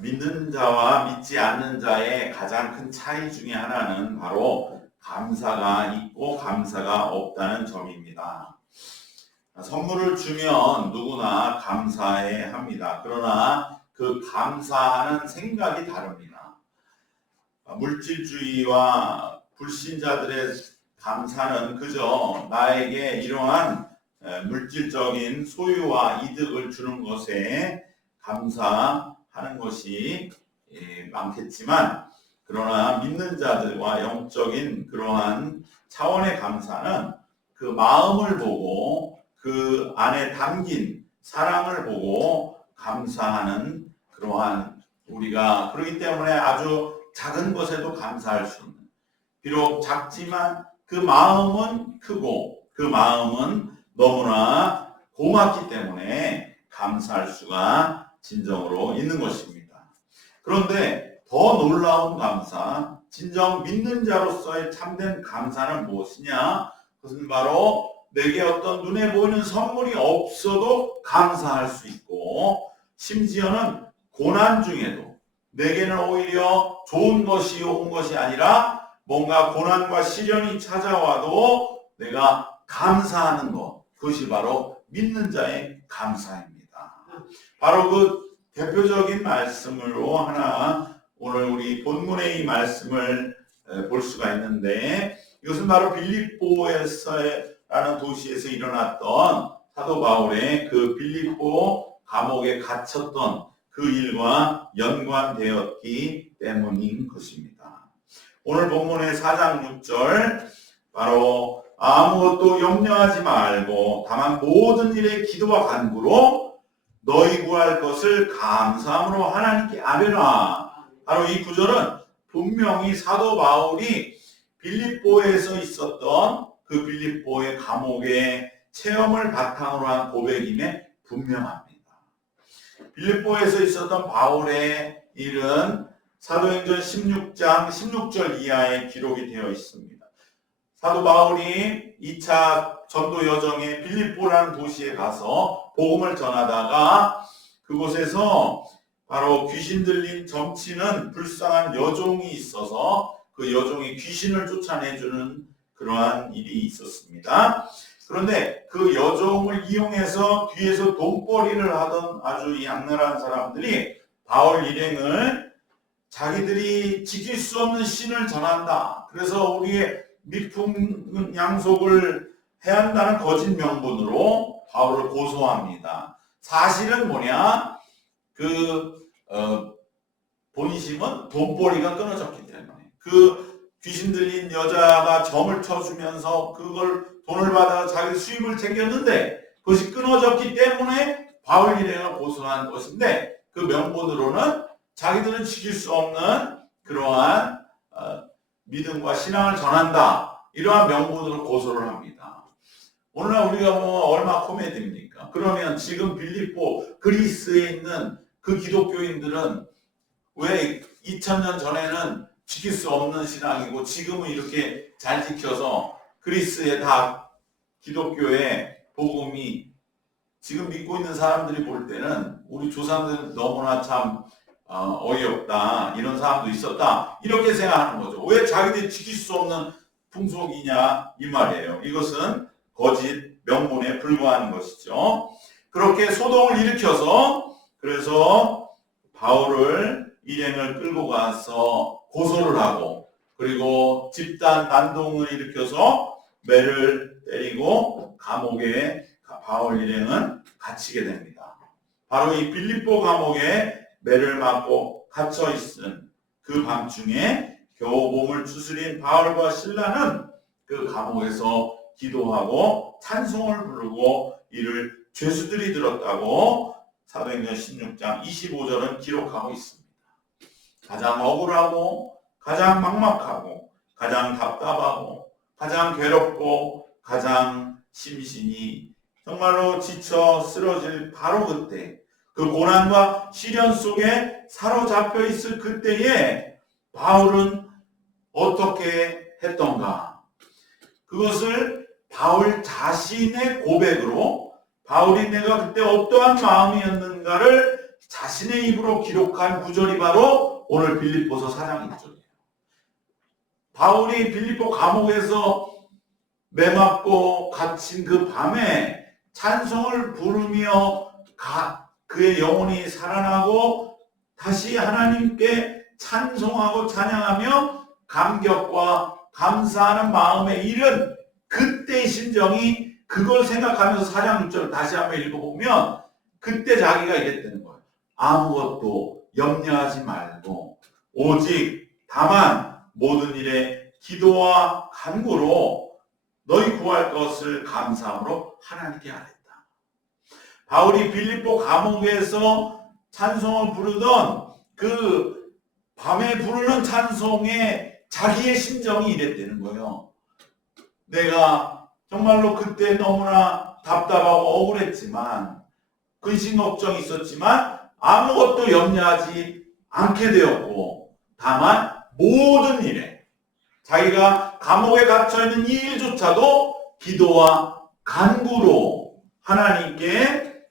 믿는 자와 믿지 않는 자의 가장 큰 차이 중에 하나는 바로 감사가 있고 감사가 없다는 점입니다. 선물을 주면 누구나 감사해 합니다. 그러나 그 감사하는 생각이 다릅니다. 물질주의와 불신자들의 감사는 그저 나에게 이러한 물질적인 소유와 이득을 주는 것에 감사하는 것이 많겠지만, 그러나 믿는 자들과 영적인 그러한 차원의 감사는 그 마음을 보고 그 안에 담긴 사랑을 보고 감사하는 그러한 우리가, 그렇기 때문에 아주 작은 것에도 감사할 수 있는, 비록 작지만 그 마음은 크고 그 마음은 너무나 고맙기 때문에 감사할 수가 진정으로 있는 것입니다. 그런데 더 놀라운 감사, 진정 믿는 자로서의 참된 감사는 무엇이냐? 그것은 바로 내게 어떤 눈에 보이는 선물이 없어도 감사할 수 있고, 심지어는 고난 중에도 내게는 오히려 좋은 것이 온 것이 아니라 뭔가 고난과 시련이 찾아와도 내가 감사하는 것, 그것이 바로 믿는 자의 감사입니다. 바로 그 대표적인 말씀으로 하나 오늘 우리 본문의 이 말씀을 볼 수가 있는데, 이것은 바로 빌립보라는 도시에서 일어났던 사도 바울의 그 빌립보 감옥에 갇혔던 그 일과 연관되었기 때문인 것입니다. 오늘 본문의 4장 6절, 바로 아무것도 염려하지 말고 다만 모든 일에 기도와 간구로 너희 구할 것을 감사함으로 하나님께 아뢰라. 바로 이 구절은 분명히 사도 바울이 빌립보에서 있었던 그 빌립보의 감옥의 체험을 바탕으로 한 고백임에 분명합니다. 빌립보에서 있었던 바울의 일은 사도행전 16장 16절 이하에 기록이 되어 있습니다. 사도 바울이 2차 전도 여정에 빌립보라는 도시에 가서 복음을 전하다가 그곳에서 바로 귀신 들린 점치는 불쌍한 여종이 있어서 그 여종이 귀신을 쫓아내주는 그러한 일이 있었습니다. 그런데 그 여종을 이용해서 뒤에서 돈벌이를 하던 아주 양날한 사람들이 바울 일행을 자기들이 지킬 수 없는 신을 전한다, 그래서 우리의 미풍 양속을 해야 한다는 거짓 명분으로 바울을 고소합니다. 사실은 뭐냐? 본심은 돈벌이가 끊어졌기 때문에, 그 귀신 들린 여자가 점을 쳐주면서 그걸 돈을 받아 자기 수입을 챙겼는데 그것이 끊어졌기 때문에 바울 일행을 고소한 것인데, 그 명분으로는 자기들은 지킬 수 없는 그러한 믿음과 신앙을 전한다, 이러한 명분으로 고소를 합니다. 오늘날 우리가 얼마 코미디입니까? 그러면 지금 빌립보 그리스에 있는 그 기독교인들은 왜 2000년 전에는 지킬 수 없는 신앙이고 지금은 이렇게 잘 지켜서 그리스에 다 기독교의 복음이 지금 믿고 있는 사람들이 볼 때는 우리 조상들은 너무나 참 어이없다, 이런 사람도 있었다, 이렇게 생각하는 거죠. 왜 자기들이 지킬 수 없는 풍속이냐 이 말이에요. 이것은 거짓 명분에 불과한 것이죠. 그렇게 소동을 일으켜서, 그래서 바울을 일행을 끌고 가서 고소를 하고, 그리고 집단 난동을 일으켜서 매를 때리고 감옥에 바울 일행은 갇히게 됩니다. 바로 이 빌립보 감옥에 매를 맞고 갇혀 있은 그 밤중에 겨우 몸을 추스린 바울과 실라는 그 감옥에서 기도하고 찬송을 부르고 이를 죄수들이 들었다고 사도행전 16장 25절은 기록하고 있습니다. 가장 억울하고 가장 막막하고 가장 답답하고 가장 괴롭고 가장 심신이 정말로 지쳐 쓰러질 바로 그때, 그 고난과 시련 속에 사로잡혀 있을 그때에 바울은 어떻게 했던가? 그것을 바울 자신의 고백으로, 바울이 내가 그때 어떠한 마음이었는가를 자신의 입으로 기록한 구절이 바로 오늘 빌립보서 4장 1절이에요. 바울이 빌립보 감옥에서 매맞고 갇힌 그 밤에 찬송을 부르며 그의 영혼이 살아나고 다시 하나님께 찬송하고 찬양하며 감격과 감사하는 마음에 이른 그때의 심정이, 그걸 생각하면서 4장 6절을 다시 한번 읽어보면 그때 자기가 이랬다는 거예요. 아무것도 염려하지 말고 오직 다만 모든 일에 기도와 간구로 너희 구할 것을 감사함으로 하나님께 아뢰다. 바울이 빌립보 감옥에서 찬송을 부르던 그 밤에 부르는 찬송에 자기의 심정이 이랬다는 거예요. 내가 정말로 그때 너무나 답답하고 억울했지만, 근심 걱정이 있었지만 아무것도 염려하지 않게 되었고, 다만 모든 일에, 자기가 감옥에 갇혀있는 이 일조차도 기도와 간구로 하나님께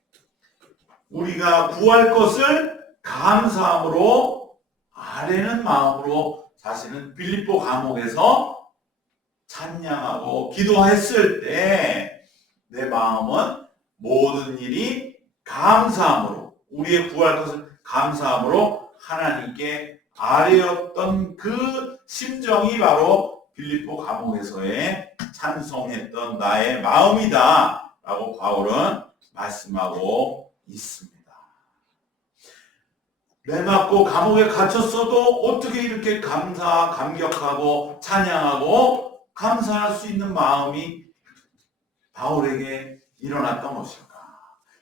우리가 구할 것을 감사함으로 아뢰는 마음으로 자신은 빌립보 감옥에서 찬양하고 기도했을 때 내 마음은 모든 일이 감사함으로, 우리의 구할 것을 감사함으로 하나님께 아뢰었던 그 심정이 바로 빌립보 감옥에서의 찬송했던 나의 마음이다 라고 바울은 말씀하고 있습니다. 매맞고 감옥에 갇혔어도 어떻게 이렇게 감격하고 찬양하고 감사할 수 있는 마음이 바울에게 일어났던 것일까?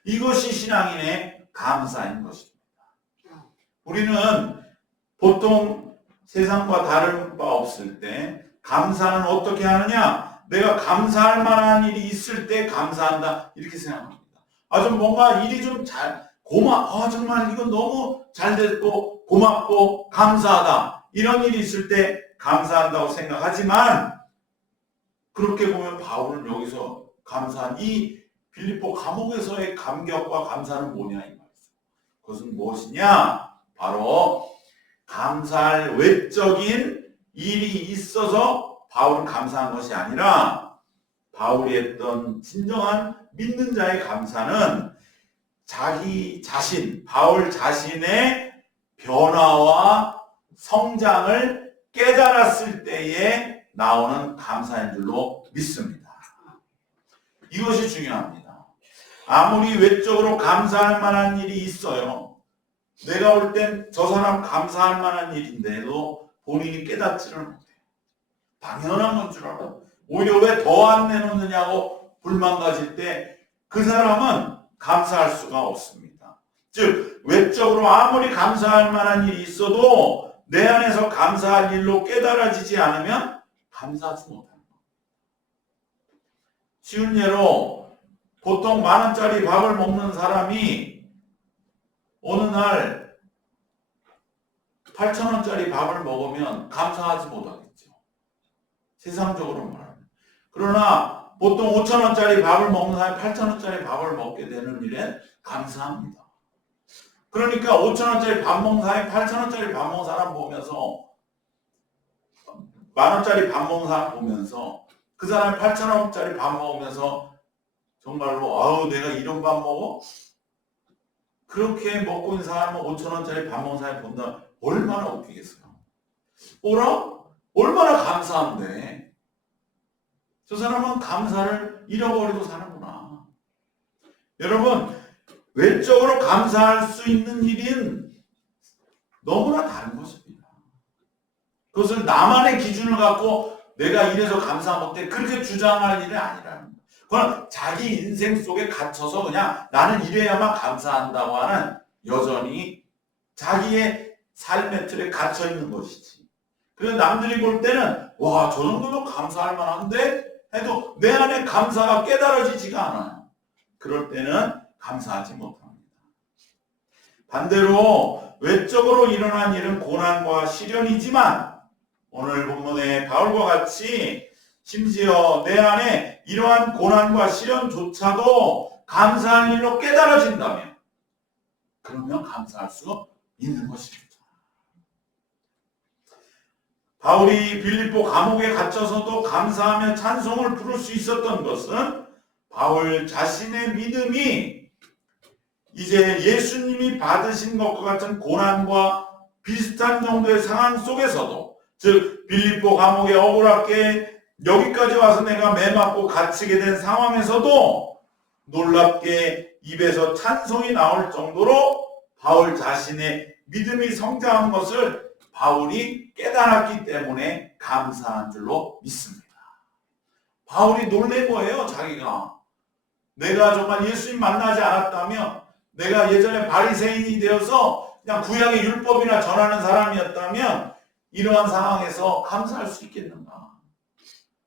이것이 신앙인의 감사인 것입니다. 우리는 보통 세상과 다른 바 없을 때 감사는 어떻게 하느냐? 내가 감사할 만한 일이 있을 때 감사한다, 이렇게 생각합니다. 좀 뭔가 일이 좀 정말 이건 너무 잘 됐고 고맙고 감사하다, 이런 일이 있을 때 감사한다고 생각하지만, 그렇게 보면 바울은 여기서 감사한 이 빌립보 감옥에서의 감격과 감사는 뭐냐 이 말이죠. 그것은 무엇이냐? 바로 감사할 외적인 일이 있어서 바울은 감사한 것이 아니라, 바울이 했던 진정한 믿는 자의 감사는 자기 자신, 바울 자신의 변화와 성장을 깨달았을 때에 나오는 감사인 줄로 믿습니다. 이것이 중요합니다. 아무리 외적으로 감사할 만한 일이 있어요. 내가 볼 땐 저 사람 감사할 만한 일인데도 본인이 깨닫지를 못해요. 당연한 건 줄 알아요. 오히려 왜 더 안 내놓느냐고 불만 가질 때 그 사람은 감사할 수가 없습니다. 즉 외적으로 아무리 감사할 만한 일이 있어도 내 안에서 감사할 일로 깨달아지지 않으면 감사하지 못합니다. 쉬운 예로 보통 10,000원짜리 밥을 먹는 사람이 어느 날 8,000원짜리 밥을 먹으면 감사하지 못하겠죠. 세상적으로 말하면. 그러나 보통 5,000원짜리 밥을 먹는 사람이 8,000원짜리 밥을 먹게 되는 일에 감사합니다. 그러니까 5,000원짜리 밥 먹는 사람이 8,000원짜리 밥 먹는 사람 보면서, 10,000원짜리 밥 먹는 사람 보면서, 그 사람이 8,000원짜리 밥 먹으면서 정말로 내가 이런 밥 먹어? 그렇게 먹고 있는 사람은 5,000원짜리 밥 먹는 사람이 본다. 얼마나 웃기겠어요. 얼마나 감사한데. 저 사람은 감사를 잃어버리고 사는구나. 여러분, 외적으로 감사할 수 있는 일은 너무나 다른 것입니다. 그것을 나만의 기준을 갖고 내가 이래서 감사 못해, 그렇게 주장할 일은 아니라는 거예요. 그건 자기 인생 속에 갇혀서 그냥 나는 이래야만 감사한다고 하는, 여전히 자기의 삶의 틀에 갇혀 있는 것이지. 그래서 남들이 볼 때는 와, 저 정도면 감사할 만한데 해도 내 안에 감사가 깨달아지지가 않아요. 그럴 때는 감사하지 못합니다. 반대로 외적으로 일어난 일은 고난과 시련이지만, 오늘 본문의 바울과 같이 심지어 내 안에 이러한 고난과 시련조차도 감사한 일로 깨달아진다면, 그러면 감사할 수 있는 것입니다. 바울이 빌립보 감옥에 갇혀서도 감사하며 찬송을 부를 수 있었던 것은 바울 자신의 믿음이 이제 예수님이 받으신 것과 같은 고난과 비슷한 정도의 상황 속에서도, 즉 빌립보 감옥에 억울하게 여기까지 와서 내가 매 맞고 갇히게 된 상황에서도 놀랍게 입에서 찬송이 나올 정도로 바울 자신의 믿음이 성장한 것을 바울이 깨달았기 때문에 감사한 줄로 믿습니다. 바울이 놀란 거예요. 자기가 내가 정말 예수님 만나지 않았다면, 내가 예전에 바리새인이 되어서 그냥 구약의 율법이나 전하는 사람이었다면 이러한 상황에서 감사할 수 있겠는가?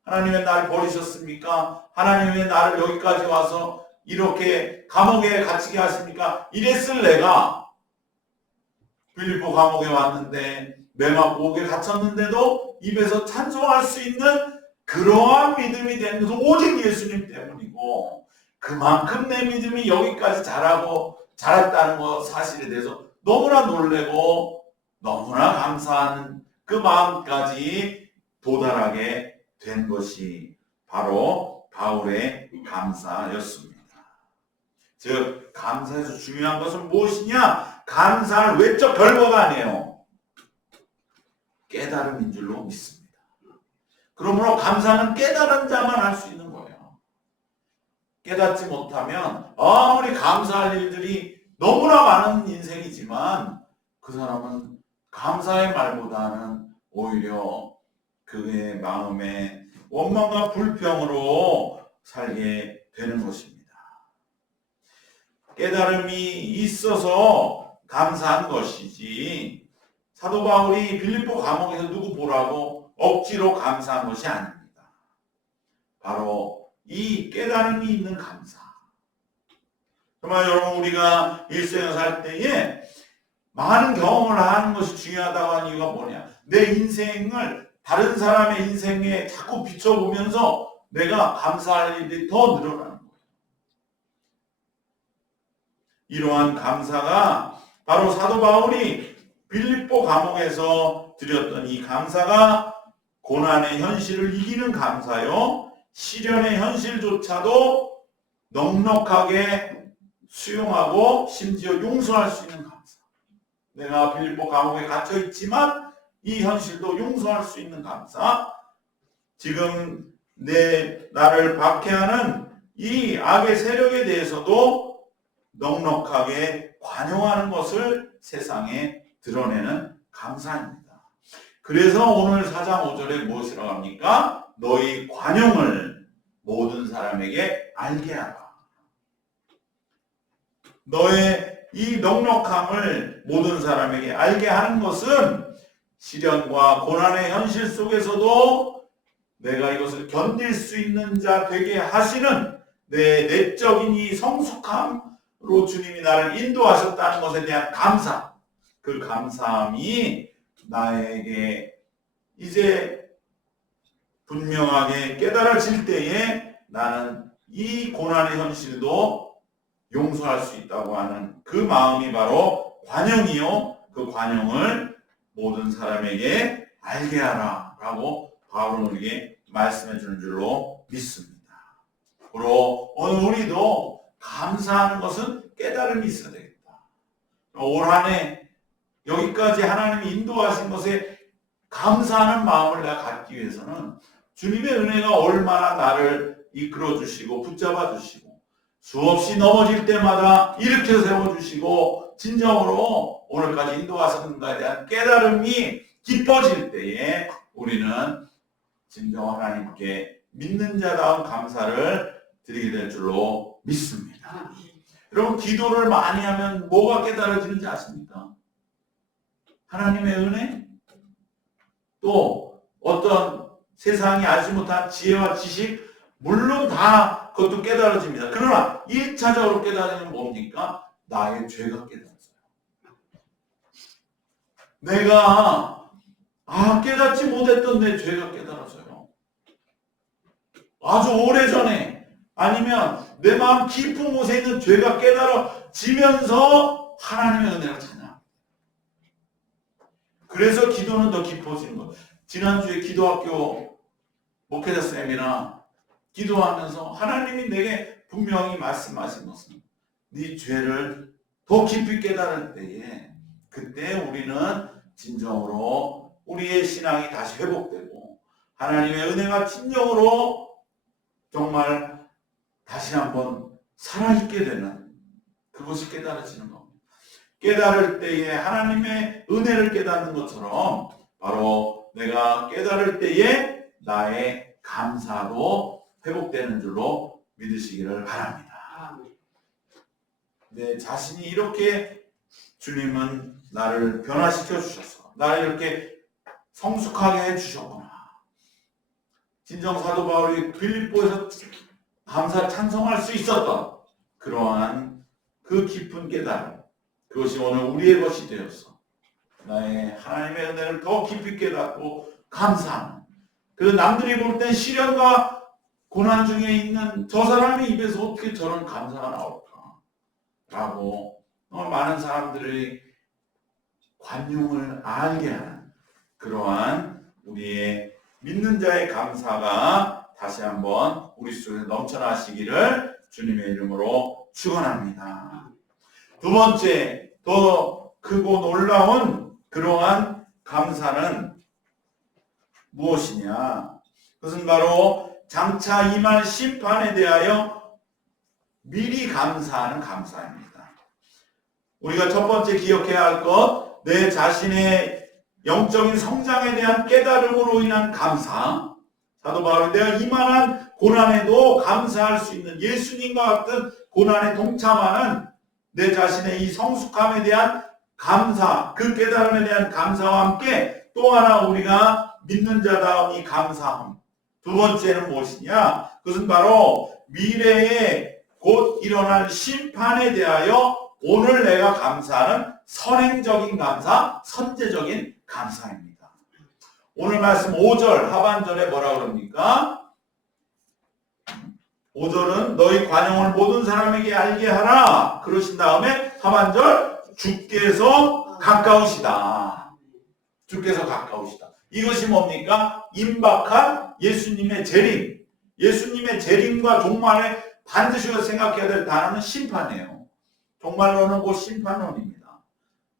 하나님 왜 나를 버리셨습니까? 하나님 왜 나를 여기까지 와서 이렇게 감옥에 갇히게 하십니까? 이랬을 내가 빌립보 감옥에 왔는데 매 맞고 옥에 갇혔는데도 입에서 찬송할 수 있는 그러한 믿음이 된 것은 오직 예수님 때문이고, 그만큼 내 믿음이 여기까지 자랐다는 것 사실에 대해서 너무나 놀래고 너무나 감사한 그 마음까지 도달하게 된 것이 바로 바울의 감사였습니다. 즉 감사에서 중요한 것은 무엇이냐? 감사할 외적 결과가 아니에요. 깨달음인 줄로 믿습니다. 그러므로 감사는 깨달은 자만 할 수 있는 거예요. 깨닫지 못하면 아무리 감사할 일들이 너무나 많은 인생이지만 그 사람은 감사의 말보다는 오히려 그의 마음에 원망과 불평으로 살게 되는 것입니다. 깨달음이 있어서 감사한 것이지, 사도 바울이 빌립보 감옥에서 누구 보라고 억지로 감사한 것이 아닙니다. 바로 이 깨달음이 있는 감사. 정말 여러분, 우리가 일생을 살 때에 많은 경험을 하는 것이 중요하다고 하는 이유가 뭐냐? 내 인생을 다른 사람의 인생에 자꾸 비춰보면서 내가 감사할 일이 더 늘어나는 거예요. 이러한 감사가 바로 사도 바울이 빌립보 감옥에서 드렸던 이 감사가 고난의 현실을 이기는 감사요, 시련의 현실조차도 넉넉하게 수용하고 심지어 용서할 수 있는 감사. 내가 빌립보 감옥에 갇혀 있지만 이 현실도 용서할 수 있는 감사. 지금 나를 박해하는 이 악의 세력에 대해서도 넉넉하게 관용하는 것을 세상에 드러내는 감사입니다. 그래서 오늘 4장 5절에 무엇이라고 합니까? 너희 관용을 모든 사람에게 알게 하라. 너의 이 넉넉함을 모든 사람에게 알게 하는 것은 시련과 고난의 현실 속에서도 내가 이것을 견딜 수 있는 자 되게 하시는 내 내적인 이 성숙함으로 주님이 나를 인도하셨다는 것에 대한 감사, 그 감사함이 나에게 이제 분명하게 깨달아질 때에 나는 이 고난의 현실도 용서할 수 있다고 하는 그 마음이 바로 관용이요, 그 관용을 모든 사람에게 알게 하라 라고 바울은 우리에게 말씀해 주는 줄로 믿습니다. 그리고 오늘 우리도 감사하는 것은 깨달음이 있어야 되겠다. 올 한 해 여기까지 하나님이 인도하신 것에 감사하는 마음을 내가 갖기 위해서는 주님의 은혜가 얼마나 나를 이끌어 주시고 붙잡아 주시고 수없이 넘어질 때마다 일으켜 세워주시고 진정으로 오늘까지 인도하셨는가에 대한 깨달음이 깊어질 때에 우리는 진정 하나님께 믿는 자다운 감사를 드리게 될 줄로 믿습니다. 여러분, 기도를 많이 하면 뭐가 깨달아지는지 아십니까? 하나님의 은혜, 또 어떤 세상이 알지 못한 지혜와 지식, 물론 다 그것도 깨달아집니다. 그러나 1차적으로 깨달으면 뭡니까? 나의 죄가 깨달아져요. 내가 깨닫지 못했던 내 죄가 깨달아져요. 아주 오래전에, 아니면 내 마음 깊은 곳에 있는 죄가 깨달아지면서 하나님의 은혜가 찬양. 그래서 기도는 더 깊어지는 거예요. 지난주에 기도학교 목회자 쌤이나 기도하면서 하나님이 내게 분명히 말씀하신 것은 네 죄를 더 깊이 깨달을 때에 그때 우리는 진정으로 우리의 신앙이 다시 회복되고 하나님의 은혜가 진정으로 정말 다시 한번 살아있게 되는 그것이 깨달아지는 겁니다. 깨달을 때에 하나님의 은혜를 깨닫는 것처럼 바로 내가 깨달을 때에 나의 감사도 회복되는 줄로 믿으시기를 바랍니다. 내 자신이 이렇게 주님은 나를 변화시켜 주셔서 나를 이렇게 성숙하게 해주셨구나. 진정 사도 바울이 빌립보에서 감사 찬송할 수 있었던 그러한 그 깊은 깨달음, 그것이 오늘 우리의 것이 되었어. 나의 하나님의 은혜를 더 깊이 깨닫고 감사하는, 그 남들이 볼 땐 시련과 고난 중에 있는 저 사람의 입에서 어떻게 저런 감사가 나올까 라고 많은 사람들의 관용을 알게 하는 그러한 우리의 믿는 자의 감사가 다시 한번 우리 속에 넘쳐나시기를 주님의 이름으로 축원합니다. 두 번째, 더 크고 놀라운 그러한 감사는 무엇이냐? 그것은 바로 장차 임할 심판에 대하여 미리 감사하는 감사입니다. 우리가 첫 번째 기억해야 할 것, 내 자신의 영적인 성장에 대한 깨달음으로 인한 감사. 사도 바울은 내가 이만한 고난에도 감사할 수 있는 예수님과 같은 고난에 동참하는 내 자신의 이 성숙함에 대한 감사, 그 깨달음에 대한 감사와 함께 또 하나 우리가 믿는 자다운 이 감사함. 두 번째는 무엇이냐? 그것은 바로 미래에 곧 일어날 심판에 대하여 오늘 내가 감사하는 선행적인 감사, 선제적인 감사입니다. 오늘 말씀 5절 하반절에 뭐라 그럽니까? 5절은 너희 관용을 모든 사람에게 알게 하라. 그러신 다음에 하반절 주께서 가까우시다. 주께서 가까우시다. 이것이 뭡니까? 임박한 예수님의 재림. 예수님의 재림과 종말에 반드시 생각해야 될 단어는 심판이에요. 종말론은 곧 심판론입니다.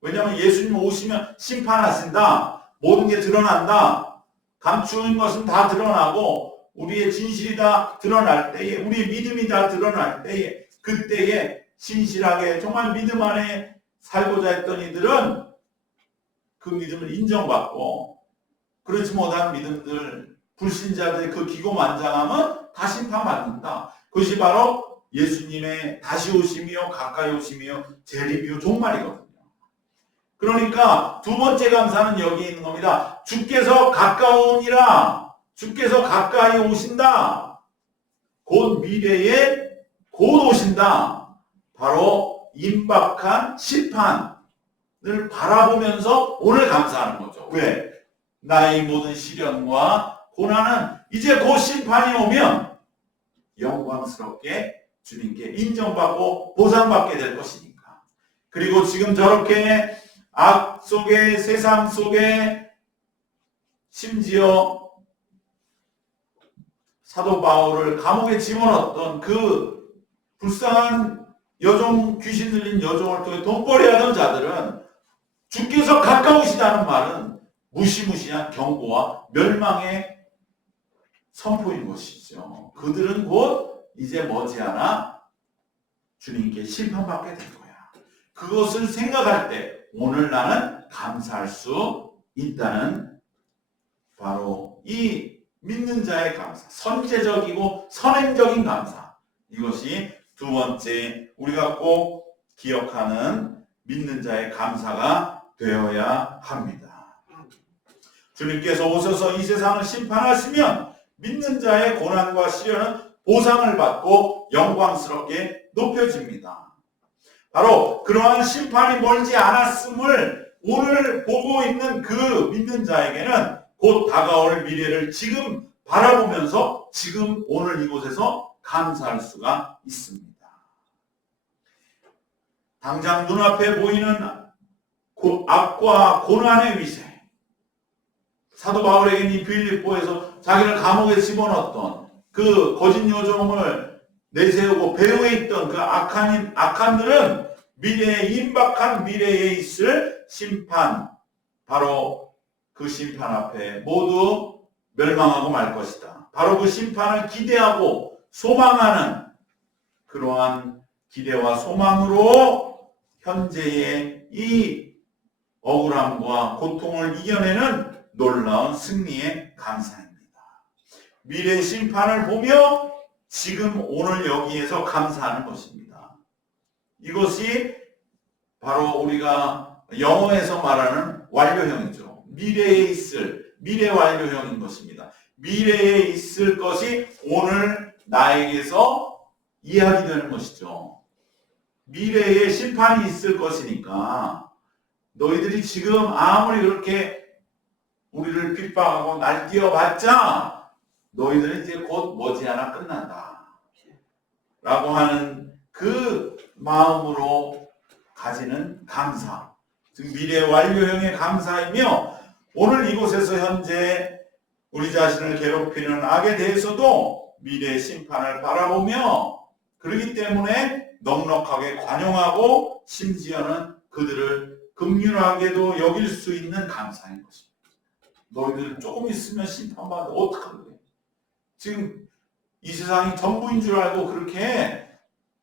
왜냐하면 예수님 오시면 심판하신다. 모든 게 드러난다. 감추인 것은 다 드러나고 우리의 진실이 다 드러날 때에, 우리의 믿음이 다 드러날 때에, 그때에 신실하게 정말 믿음 안에 살고자 했던 이들은 그 믿음을 인정받고, 그렇지 못한 믿음들, 불신자들의 그 기고만장함은 다 심판받는다. 그것이 바로 예수님의 다시 오심이요, 가까이 오심이요, 재림이요, 종말이거든요. 그러니까 두 번째 감사는 여기 있는 겁니다. 주께서 가까우니라. 주께서 가까이 오신다. 곧 미래에 곧 오신다. 바로 임박한 심판을 바라보면서 오늘 감사하는 거죠. 왜? 나의 모든 시련과 고난은 이제 곧 심판이 오면 영광스럽게 주님께 인정받고 보상받게 될 것이니까. 그리고 지금 저렇게 악 속에, 세상 속에, 심지어 사도 바울을 감옥에 집어넣었던 그 불쌍한 여종, 귀신 들린 여종을 통해 돈벌이하던 자들은 주께서 가까우시다는 말은 무시무시한 경고와 멸망의 선포인 것이죠. 그들은 곧 이제 머지않아 주님께 심판받게 될 거야. 그것을 생각할 때 오늘 나는 감사할 수 있다는 바로 이 믿는 자의 감사, 선제적이고 선행적인 감사. 이것이 두 번째 우리가 꼭 기억하는 믿는 자의 감사가 되어야 합니다. 주님께서 오셔서 이 세상을 심판하시면 믿는 자의 고난과 시련은 보상을 받고 영광스럽게 높여집니다. 바로 그러한 심판이 멀지 않았음을 오늘 보고 있는 그 믿는 자에게는 곧 다가올 미래를 지금 바라보면서 지금 오늘 이곳에서 감사할 수가 있습니다. 당장 눈앞에 보이는 악과 고난의 위세, 사도 바울에게는 이 빌립보에서 자기를 감옥에 집어넣었던 그 거짓 요정을 내세우고 배후에 있던 그 악한들은 미래에, 임박한 미래에 있을 심판, 바로 그 심판 앞에 모두 멸망하고 말 것이다. 바로 그 심판을 기대하고 소망하는 그러한 기대와 소망으로 현재의 이 억울함과 고통을 이겨내는 놀라운 승리의 감사입니다. 미래의 심판을 보며 지금 오늘 여기에서 감사하는 것입니다. 이것이 바로 우리가 영어에서 말하는 완료형이죠. 미래에 있을, 미래 완료형인 것입니다. 미래에 있을 것이 오늘 나에게서 이야기되는 것이죠. 미래에 심판이 있을 것이니까 너희들이 지금 아무리 그렇게 우리를 핍박하고 날뛰어봤자 너희들은 이제 곧 머지않아 끝난다 라고 하는 그 마음으로 가지는 감사, 즉 미래 완료형의 감사이며, 오늘 이곳에서 현재 우리 자신을 괴롭히는 악에 대해서도 미래의 심판을 바라보며 그러기 때문에 넉넉하게 관용하고 심지어는 그들을 긍휼하게도 여길 수 있는 감사인 것입니다. 너희들 조금 있으면 심판받아 어떡하래? 지금 이 세상이 전부인 줄 알고 그렇게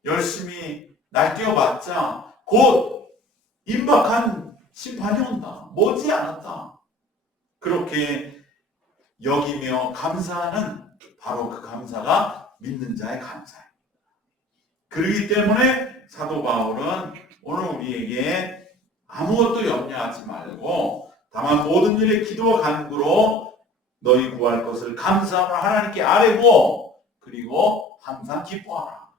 열심히 날뛰어봤자 곧 임박한 심판이 온다. 머지않았다. 그렇게 여기며 감사하는 바로 그 감사가 믿는 자의 감사입니다. 그렇기 때문에 사도 바울은 오늘 우리에게 아무것도 염려하지 말고 다만 모든 일에 기도와 간구로 너희 구할 것을 감사함을 하나님께 아뢰고 그리고 항상 기뻐하라.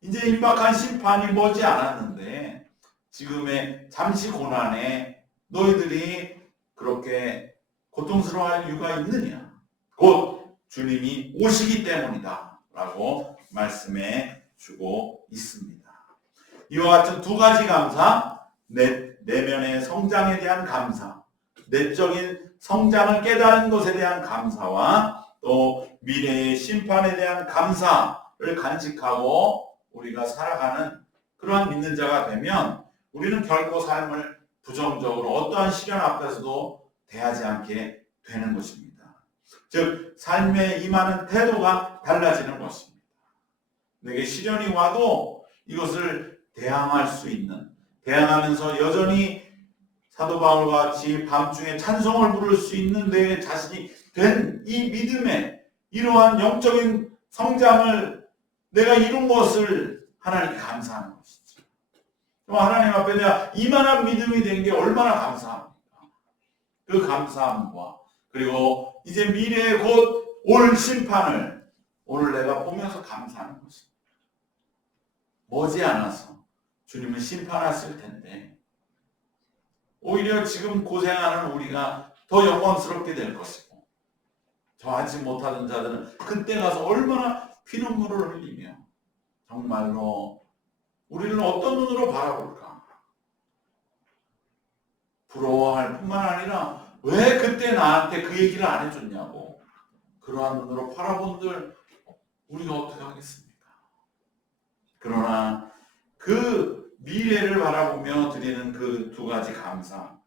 이제 임박한 심판이 머지 않았는데 지금의 잠시 고난에 너희들이 그렇게 고통스러워할 이유가 있느냐? 곧 주님이 오시기 때문이다 라고 말씀해 주고 있습니다. 이와 같은 두 가지 감사, 내면의 성장에 대한 감사, 내적인 성장을 깨달은 것에 대한 감사와 또 미래의 심판에 대한 감사를 간직하고 우리가 살아가는 그러한 믿는 자가 되면 우리는 결코 삶을 부정적으로 어떠한 시련 앞에서도 대하지 않게 되는 것입니다. 즉 삶에 임하는 태도가 달라지는 것입니다. 내게 시련이 와도 이것을 대항할 수 있는, 대항하면서 여전히 사도 바울과 같이 밤중에 찬송을 부를 수 있는 내 자신이 된 이 믿음의 이러한 영적인 성장을 내가 이룬 것을 하나님께 감사하는 것이죠. 하나님 앞에 내가 이만한 믿음이 된 게 얼마나 감사합니까? 그 감사함과 그리고 이제 미래에 곧 올 심판을 오늘 내가 보면서 감사하는 것입니다. 머지않아서 주님은 심판하실 텐데 오히려 지금 고생하는 우리가 더 영광스럽게 될 것이고 저 하지 못하던 자들은 그때 가서 얼마나 피눈물을 흘리며 정말로 우리를 어떤 눈으로 바라볼까? 부러워할 뿐만 아니라 왜 그때 나한테 그 얘기를 안 해줬냐고 그러한 눈으로 바라본들 우리가 어떻게 하겠습니까? 그러나 그 미래를 바라보며 드리는 그 두 가지 감사,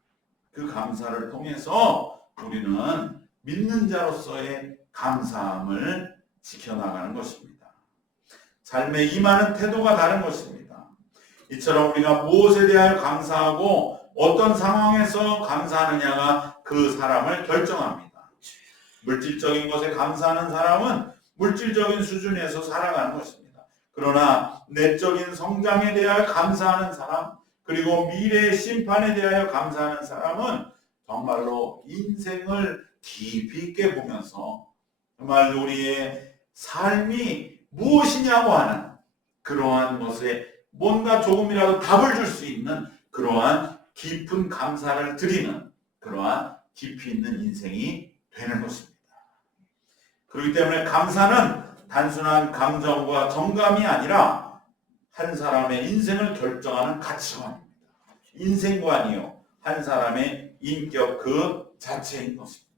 그 감사를 통해서 우리는 믿는 자로서의 감사함을 지켜나가는 것입니다. 삶에 임하는 태도가 다른 것입니다. 이처럼 우리가 무엇에 대하여 감사하고 어떤 상황에서 감사하느냐가 그 사람을 결정합니다. 물질적인 것에 감사하는 사람은 물질적인 수준에서 살아가는 것입니다. 그러나 내적인 성장에 대하여 감사하는 사람, 그리고 미래의 심판에 대하여 감사하는 사람은 정말로 인생을 깊이 있게 보면서 정말 우리의 삶이 무엇이냐고 하는 그러한 것에 뭔가 조금이라도 답을 줄 수 있는 그러한 깊은 감사를 드리는 그러한 깊이 있는 인생이 되는 것입니다. 그렇기 때문에 감사는 단순한 감정과 정감이 아니라 한 사람의 인생을 결정하는 가치관입니다. 인생관이요. 한 사람의 인격 그 자체인 것입니다.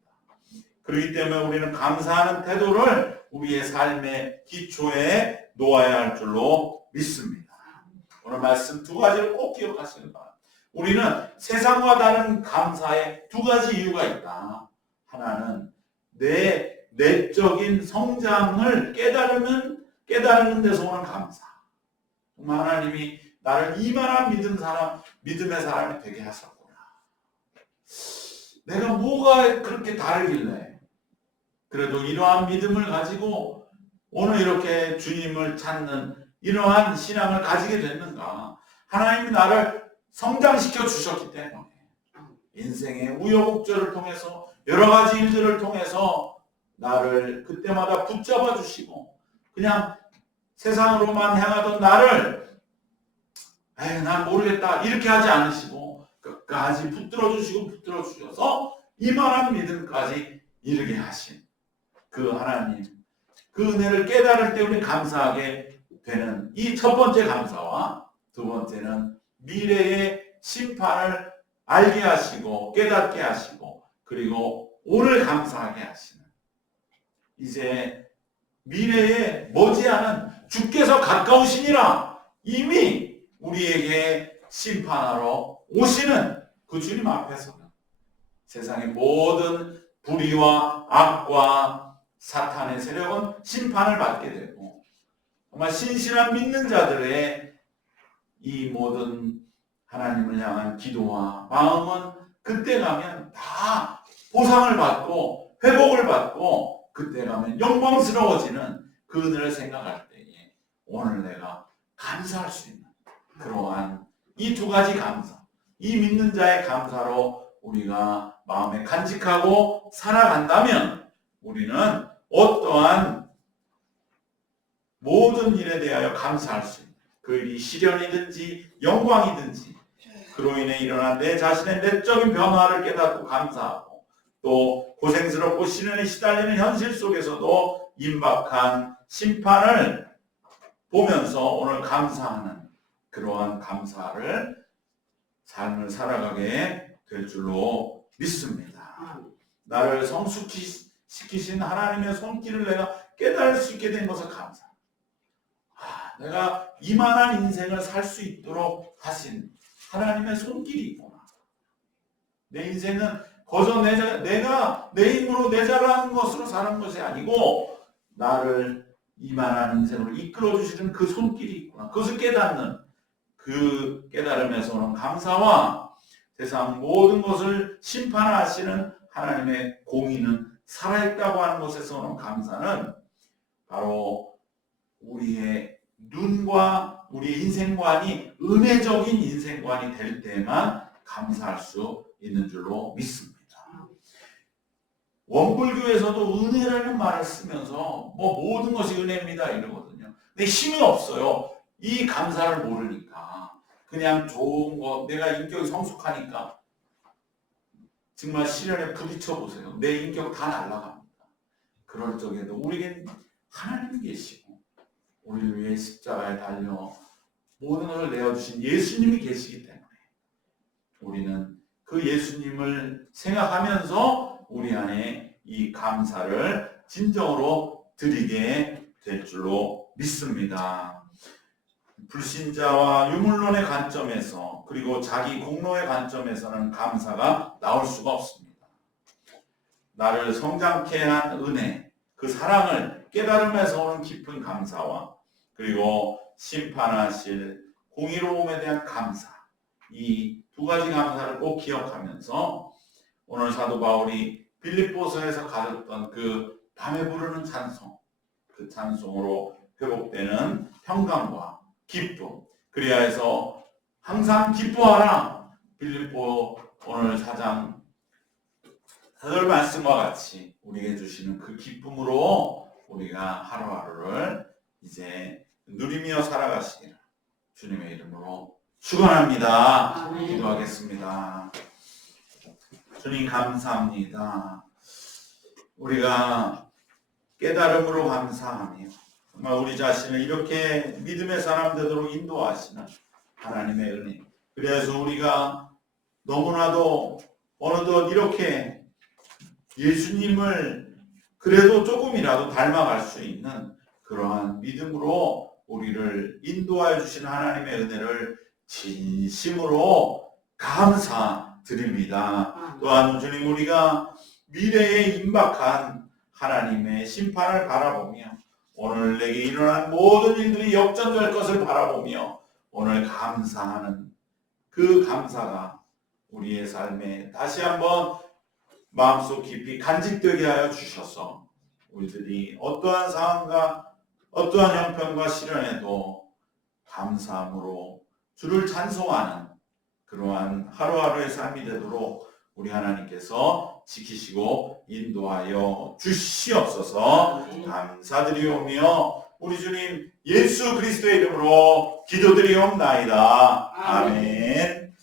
그렇기 때문에 우리는 감사하는 태도를 우리의 삶의 기초에 놓아야 할 줄로 믿습니다. 오늘 말씀 두 가지를 꼭 기억하시기 바랍니다. 우리는 세상과 다른 감사에 두 가지 이유가 있다. 하나는 내 내적인 성장을 깨달는 데서 오는 감사. 정말 하나님이 나를 이만한 믿음의 사람이 되게 하셨구나. 내가 뭐가 그렇게 다르길래 그래도 이러한 믿음을 가지고 오늘 이렇게 주님을 찾는 이러한 신앙을 가지게 됐는가. 하나님이 나를 성장시켜 주셨기 때문에 인생의 우여곡절을 통해서 여러 가지 일들을 통해서 나를 그때마다 붙잡아 주시고 그냥 세상으로만 향하던 나를 난 모르겠다 이렇게 하지 않으시고 끝까지 붙들어 주셔서 이만한 믿음까지 이르게 하신 그 하나님, 그 은혜를 깨달을 때 우리 감사하게 되는 이 첫 번째 감사와 두 번째는 미래의 심판을 알게 하시고 깨닫게 하시고 그리고 오늘 감사하게 하시는 이제 미래에 머지않은 주께서 가까우시니라 이미 우리에게 심판하러 오시는 그 주님 앞에서는 세상의 모든 불의와 악과 사탄의 세력은 심판을 받게 되고 정말 신실한 믿는 자들의 이 모든 하나님을 향한 기도와 마음은 그때 가면 다 보상을 받고 회복을 받고 그때 가면 영광스러워지는 그 은혜를 생각할 때에 오늘 내가 감사할 수 있는 그러한 이 두 가지 감사, 이 믿는 자의 감사로 우리가 마음에 간직하고 살아간다면 우리는 어떠한 모든 일에 대하여 감사할 수 있는 그 일이 시련이든지 영광이든지 그로 인해 일어난 내 자신의 내적인 변화를 깨닫고 감사하고 또 고생스럽고 시련에 시달리는 현실 속에서도 임박한 심판을 보면서 오늘 감사하는 그러한 감사를 삶을 살아가게 될 줄로 믿습니다. 나를 성숙시키신 하나님의 손길을 내가 깨달을 수 있게 된 것을 감사. 내가 이만한 인생을 살 수 있도록 하신 하나님의 손길이 있구나. 내 인생은 거저 내가 내 힘으로 내 잘하는 것으로 사는 것이 아니고 나를 이만한 인생으로 이끌어 주시는 그 손길이 있구나. 그것을 깨닫는 그 깨달음에서 오는 감사와 세상 모든 것을 심판하시는 하나님의 공의는 살아있다고 하는 것에서 오는 감사는 바로 우리의 눈과 우리의 인생관이 은혜적인 인생관이 될 때만 감사할 수 있는 줄로 믿습니다. 원불교에서도 은혜라는 말을 쓰면서 모든 것이 은혜입니다 이러거든요. 근데 힘이 없어요. 이 감사를 모르니까 그냥 좋은 거 내가 인격이 성숙하니까 정말 시련에 부딪혀 보세요. 내 인격 다 날아갑니다. 그럴 적에도 우리에겐 하나님이 계시고 우리를 위해 십자가에 달려 모든 것을 내어주신 예수님이 계시기 때문에 우리는 그 예수님을 생각하면서 우리 안에 이 감사를 진정으로 드리게 될 줄로 믿습니다. 불신자와 유물론의 관점에서 그리고 자기 공로의 관점에서는 감사가 나올 수가 없습니다. 나를 성장케 한 은혜, 그 사랑을 깨달음에서 오는 깊은 감사와 그리고 심판하실 공의로움에 대한 감사, 이 두 가지 감사를 꼭 기억하면서 오늘 사도 바울이 빌립보서에서 가졌던 그 밤에 부르는 찬송, 그 찬송으로 회복되는 평강과 기쁨, 그리하여서 항상 기뻐하라. 빌립보 오늘 4장 4절 말씀과 같이 우리에게 주시는 그 기쁨으로 우리가 하루하루를 이제 누리며 살아가시기를 주님의 이름으로 축원합니다. 기도하겠습니다. 주님 감사합니다. 우리가 깨달음으로 감사하며 정말 우리 자신을 이렇게 믿음의 사람 되도록 인도하시는 하나님의 은혜. 그래서 우리가 너무나도 어느덧 이렇게 예수님을 그래도 조금이라도 닮아갈 수 있는 그러한 믿음으로 우리를 인도하여 주신 하나님의 은혜를 진심으로 감사드립니다. 또한 주님, 우리가 미래에 임박한 하나님의 심판을 바라보며 오늘 내게 일어난 모든 일들이 역전될 것을 바라보며 오늘 감사하는 그 감사가 우리의 삶에 다시 한번 마음속 깊이 간직되게 하여 주셔서 우리들이 어떠한 상황과 어떠한 형편과 시련에도 감사함으로 주를 찬송하는 그러한 하루하루의 삶이 되도록 우리 하나님께서 지키시고 인도하여 주시옵소서. 감사드리오며 우리 주님 예수 그리스도의 이름으로 기도드리옵나이다. 아멘.